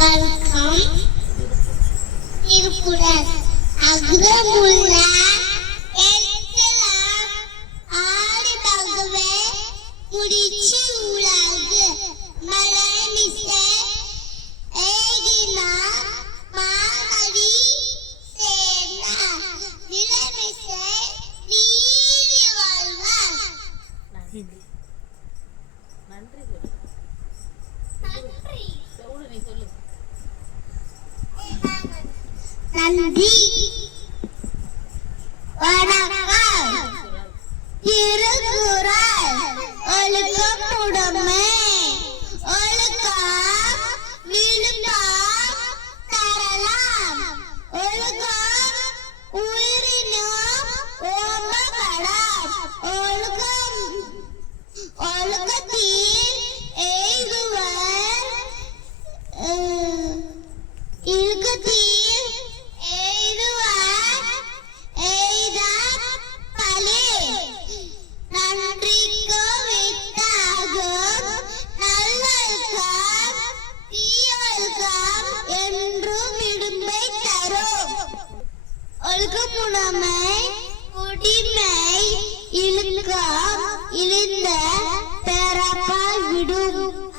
வணக்கம். திருக்குறள். அக்ரமுள்ள முடிச்சு உலகு மலமிச ஏகினா நன்றி. நன்றி வணக்கம். திருக்குறள் ஒழுக்கம் உடைமை. ஒழுக்கம் விழுப்பம் தரலாம். ஒழுக்கம் உயிர் ஒழுக்கமுடைமை குடிமை இழுக்கம் இழிந்த பிறப்பால் விடும்.